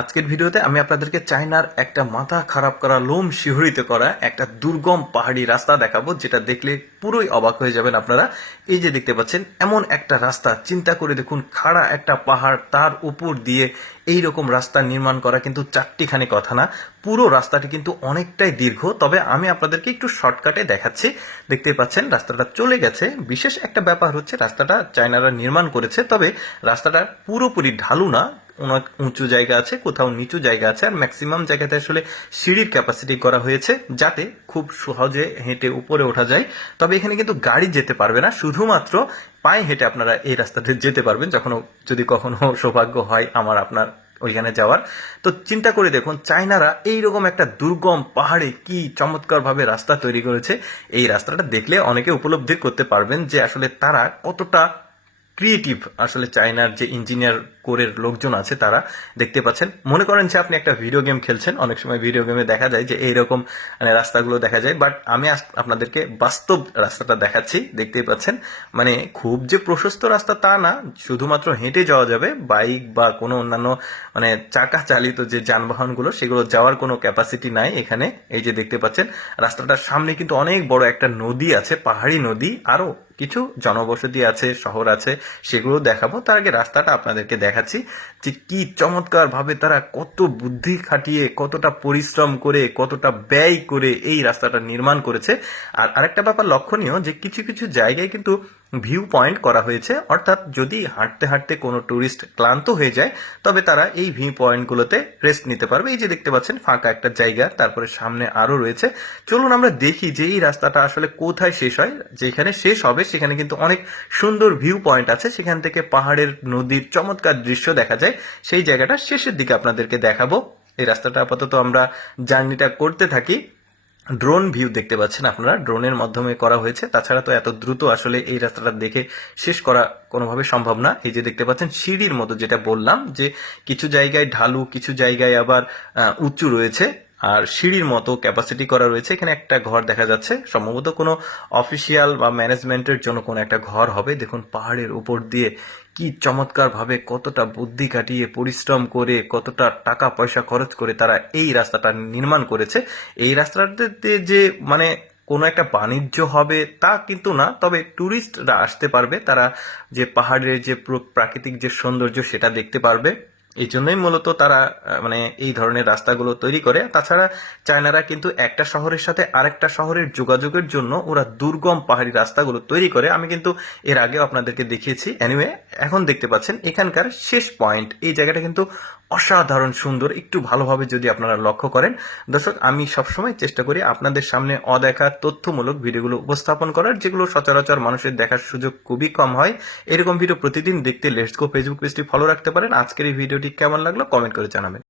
আজকের ভিডিওতে আমি আপনাদেরকে চায়নার একটা মাথা খারাপ করা লোম শিহরিত করা একটা দুর্গম পাহাড়ি রাস্তা দেখাবো, যেটা দেখলে পুরোই অবাক হয়ে যাবেন আপনারা। এই যে দেখতে পাচ্ছেন এমন একটা রাস্তা, চিন্তা করে দেখুন, খাড়া একটা পাহাড়, তার উপর দিয়ে এই রকম রাস্তা নির্মাণ করা কিন্তু চারটিখানি কথা না। পুরো রাস্তাটি কিন্তু অনেকটাই দীর্ঘ, তবে আমি আপনাদেরকে একটু শর্টকাটে দেখাচ্ছি। দেখতে পাচ্ছেন রাস্তাটা চলে গেছে। বিশেষ একটা ব্যাপার হচ্ছে রাস্তাটা চায়নারা নির্মাণ করেছে, তবে রাস্তাটা পুরোপুরি ঢালু না। অনেক উঁচু জায়গা আছে, কোথাও নিচু জায়গা আছে, আর ম্যাক্সিমাম জায়গাতে আসলে সিঁড়ির ক্যাপাসিটি করা হয়েছে যাতে খুব সহজে হেঁটে উপরে ওঠা যায়। তবে এখানে কিন্তু গাড়ি যেতে পারবে না, শুধুমাত্র পায়ে হেঁটে আপনারা এই রাস্তাতে যেতে পারবেন, যদি কখনো সৌভাগ্য হয় আমার আপনার ওইখানে যাওয়ার। তো চিন্তা করে দেখুন, চায়নারা এইরকম একটা দুর্গম পাহাড়ে কি চমৎকার ভাবে রাস্তা তৈরি করেছে। এই রাস্তাটা দেখলে অনেকে উপলব্ধি করতে পারবেন যে আসলে তারা কতটা ক্রিয়েটিভ। আসলে চায়নার যে ইঞ্জিনিয়ার কোরের লোকজন আছে তারা, দেখতে পাচ্ছেন, মনে করেন যে আপনি একটা ভিডিও গেম খেলছেন। অনেক সময় ভিডিও গেমে দেখা যায় যে এইরকম রাস্তাগুলো দেখা যায়, বাট আমি আপনাদেরকে বাস্তব রাস্তাটা দেখাচ্ছি। দেখতেই পাচ্ছেন, খুব যে প্রশস্ত রাস্তা তা না, শুধুমাত্র হেঁটে যাওয়া যাবে। বাইক বা কোনো অন্যান্য চাকা চালিত যে যানবাহনগুলো, সেগুলো যাওয়ার কোনো ক্যাপাসিটি নাই এখানে। এই যে দেখতে পাচ্ছেন রাস্তাটার সামনে কিন্তু অনেক বড় একটা নদী আছে, পাহাড়ি নদী, আরো কিছু জনবসতি আছে, শহর আছে, সেগুলো দেখাবো। তার আগে রাস্তাটা আপনাদেরকে দেখাচ্ছি যে কি চমৎকার ভাবে তারা কত বুদ্ধি খাটিয়ে, কতটা পরিশ্রম করে, কতটা ব্যয় করে এই রাস্তাটা নির্মাণ করেছে। আর আরেকটা ব্যাপার লক্ষণীয় যে কিছু কিছু জায়গায় কিন্তু ভিউ পয়েন্ট করা হয়েছে, অর্থাৎ যদি হাঁটতে হাঁটতে কোনো টুরিস্ট ক্লান্ত হয়ে যায় তবে তারা এই ভিউ পয়েন্টগুলোতে রেস্ট নিতে পারবে। এই যে দেখতে পাচ্ছেন ফাঁকা একটা জায়গা, তারপরে সামনে আরো রয়েছে। চলুন আমরা দেখি যে এই রাস্তাটা আসলে কোথায় শেষ হয়। যেখানে শেষ হবে সেখানে কিন্তু অনেক সুন্দর ভিউ পয়েন্ট আছে, সেখান থেকে পাহাড়ের, নদীর চমৎকার দৃশ্য দেখা যায়। সেই জায়গাটা শেষের দিকে আপনাদেরকে দেখাবো। এই রাস্তাটা আপাতত আমরা জার্নিটা করতে থাকি। ড্রোন ভিউ দেখতে পাচ্ছেন আপনারা, ড্রোনের মাধ্যমে করা হয়েছে। তাছাড়া তো এত দ্রুত আসলে এই রাস্তাটা দেখে শেষ করা কোনোভাবে সম্ভব না। এই যে দেখতে পাচ্ছেন সিঁড়ির মতো, যেটা বললাম যে কিছু জায়গায় ঢালু, কিছু জায়গায় আবার উঁচু রয়েছে, আর সিঁড়ির মতো ক্যাপাসিটি করা রয়েছে। এখানে একটা ঘর দেখা যাচ্ছে, সম্ভবত কোনো অফিসিয়াল বা ম্যানেজমেন্টের জন্য কোনো একটা ঘর হবে। দেখুন পাহাড়ের উপর দিয়ে কি চমৎকার ভাবে, কতটা বুদ্ধি কাটিয়ে, পরিশ্রম করে, কতটা টাকা পয়সা খরচ করে তারা এই রাস্তাটা নির্মাণ করেছে। এই রাস্তাটাতে যে কোনো একটা বাণিজ্য হবে তা কিন্তু না, তবে ট্যুরিস্টরা আসতে পারবে, তারা যে পাহাড়ের যে প্রাকৃতিক যে সৌন্দর্য সেটা দেখতে পারবে। এই জন্যই মূলত তারা এই ধরনের রাস্তাগুলো তৈরি করে। তাছাড়া চায়নারা কিন্তু একটা শহরের সাথে আরেকটা শহরের যোগাযোগের জন্য ওরা দুর্গম পাহাড়ি রাস্তাগুলো তৈরি করে। আমি কিন্তু এর আগেও আপনাদেরকে দেখিয়েছি। এনিওয়ে, এখন দেখতে পাচ্ছেন এখানকার শেষ পয়েন্ট, এই জায়গাটা কিন্তু অসাধারণ সুন্দর। একটু ভালোভাবে যদি আপনারা লক্ষ্য করেন, দর্শক, আমি সবসময় চেষ্টা করি আপনাদের সামনে অদেখা তথ্যমূলক ভিডিওগুলো উপস্থাপন করার, যেগুলো সচরাচর মানুষের দেখার সুযোগ খুবই কম হয়। এরকম ভিডিও প্রতিদিন দেখতে লেটস গো ফেসবুক পেজটি ফলো রাখতে পারেন। আজকের এই ভিডিওটি কেমন লাগলো কমেন্ট করে জানাবেন।